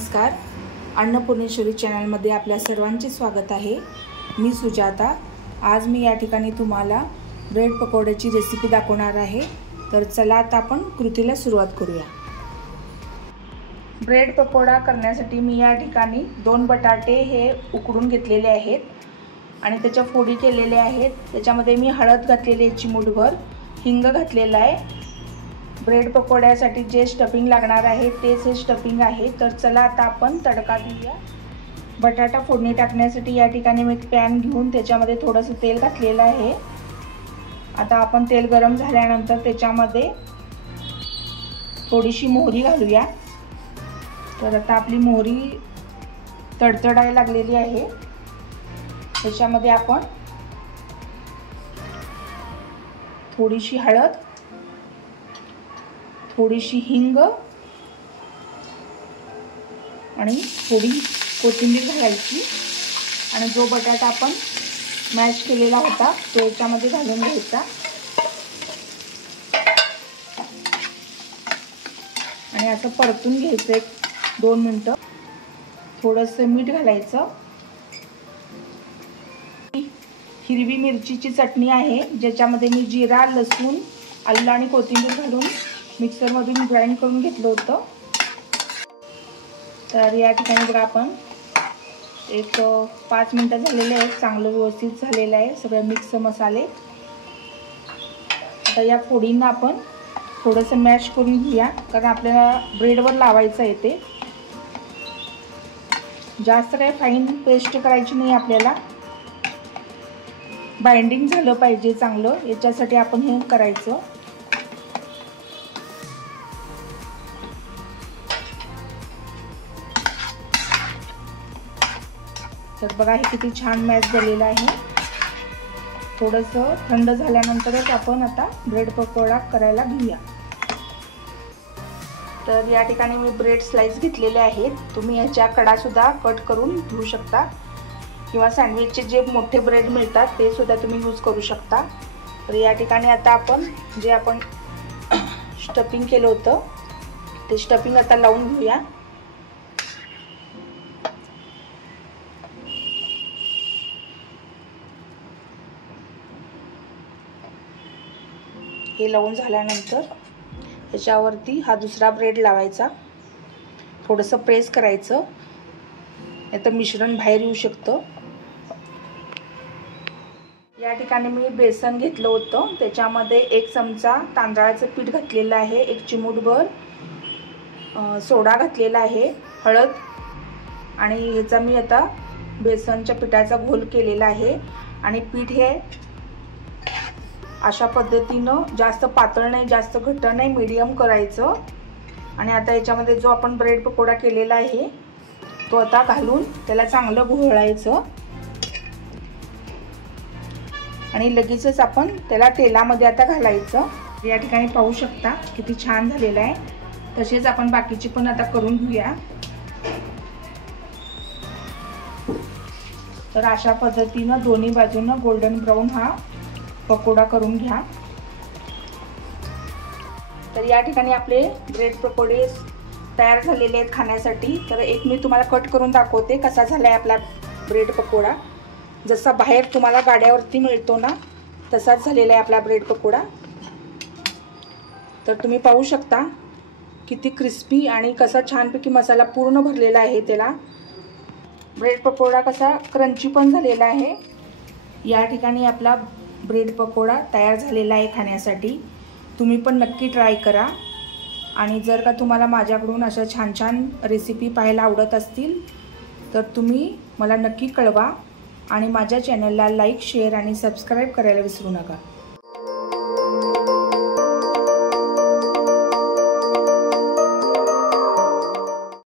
नमस्कार, अन्नपूर्णेश्वरी चॅनलमध्ये आपल्या सर्वांचे स्वागत आहे। मी सुजाता। आज मी या ठिकाणी तुम्हाला ब्रेड पकोड्याची रेसिपी दाखवणार आहे। तर चला आता आपण कृतीला सुरुवात करूया। ब्रेड पकोडा करण्यासाठी मी या ठिकाणी 2 बटाटे हे उकडून घेतलेले आहेत आणि त्याच्या फोडी केलेल्या आहेत। त्याच्यामध्ये मी हळद घातलेली आहे, चिमूटभर हिंग घातलेला आहे। ब्रेड पकोड्यासाठी जे स्टफिंग लागणार आहे तेच हे स्टफिंग आहे। तर चला आता आपण तडका देऊया। बटाटा फोडणी टाकण्यासाठी या ठिकाणी मी एक पॅन घेऊन त्याच्यामध्ये थोडंसं तेल घातलेलं आहे। आता आपण तेल गरम झाल्यानंतर त्याच्यामध्ये थोडीशी मोहरी घालूया। तर आता आपली मोहरी तडतडायला लागलेली आहे। त्याच्यामध्ये आपण थोडीशी हळद, थोडीशी हिंग आणि थोडी कोथिंबीर घालायची आणि जो बटाटा आपण मॅश केलेला होता तो याच्यामध्ये घालून घ्यायचा आणि असं परतून घ्यायचं 1-2 मिनिटं। थोडंसं मीठ घालायचं। हिरवी मिरचीची चटणी आहे ज्याच्यामध्ये मी जिरा, लसूण, आलं आणि कोथिंबीर घालून मिक्सरमधून ग्राइंड करून घेतलं होतं। तर या ठिकाणी बघा आपण 5 मिनिटं झालेले आहेत। चांगलं व्यवस्थित झालेलं आहे सगळे मिक्स मसाले। आता या फोडींना आपण थोडंसं मॅश करून घेऊया, कारण आपल्याला ब्रेडवर लावायचं आहे ते। जास्त काही फाईन पेस्ट करायची नाही आपल्याला, बाइंडिंग झालं पाहिजे चांगलं, याच्यासाठी आपण हे करायचं। तर बघा हे किती छान मॅश झालेलं आहे। थोडंसं थंड झाल्यानंतरच आपण आता ब्रेड पकोडा करायला घेऊया। तर या ठिकाणी मी ब्रेड स्लाइस घेतलेले आहेत। तुम्ही ह्याच्या कडा सुद्धा कट करून घेऊ शकता किंवा सँडविचचे जे मोठे ब्रेड मिळतात ते सुद्धा तुम्ही यूज करू शकता। तर या ठिकाणी आता आपण जे आपण स्टफिंग केलं होतं ते स्टफिंग आता लावून घेऊया। हे लावून झाल्यानंतर त्याच्यावरती हा दुसरा ब्रेड लावायचा। थोडंसं प्रेस करायचं, नाहीतर मिश्रण बाहेर येऊ शकतं। या ठिकाणी मी बेसन घेतलं होतं, त्याच्यामध्ये 1 चमचा तांदळाचं पीठ घातलेलं आहे, 1 चिमूटभर सोडा घातलेला आहे, हळद आणि ह्याचा मी आता बेसनच्या पिठाचा घोल केलेला आहे। आणि पीठ हे अशा पद्धतीनं जास्त पातळ नाही जास्त घट्ट नाही, मीडियम करायचं। आणि आता याच्यामध्ये जो आपण ब्रेड पकोडा केलेला आहे तो आता घालून त्याला चांगलं घोळायचं आणि लगेचच आपण त्याला तेलामध्ये आता घालायचं। या ठिकाणी पाहू शकता किती छान झालेलं आहे। तसेच आपण बाकीची पण आता करून घेऊया। तर अशा पद्धतीनं दोन्ही बाजूनं गोल्डन ब्राऊन हा पकोडा करून घ्या। तर या ठिकाणी आपले ब्रेड पकोडे तयार झालेले आहेत खाण्यासाठी। तर एक मी तुम्हाला कट करून दाखवते कसा झालाय आपला ब्रेड पकोडा। जसा बाहेर तुम्हाला गाड्यावरती मिळतो ना तसाच झालेला आहे आपला ब्रेड पकोडा। तर तुम्ही पाहू शकता किती क्रिस्पी आणि कसा छानपैकी मसाला पूर्ण भरलेला आहे त्याला। ब्रेड पकोडा कसा क्रंची पण झालेला आहे। या ठिकाणी आपला ब्रेड पकोडा तयार झालेला आहे खाण्यासाठी। तुम्ही पण नक्की ट्राय करा। आणि जर का तुम्हाला माझ्याकडून अशा छान छान रेसिपी पाहायला आवडत असतील तर तुम्ही मला नक्की कळवा आणि माझ्या चॅनलला लाईक, शेअर आणि सबस्क्राईब करायला विसरू नका।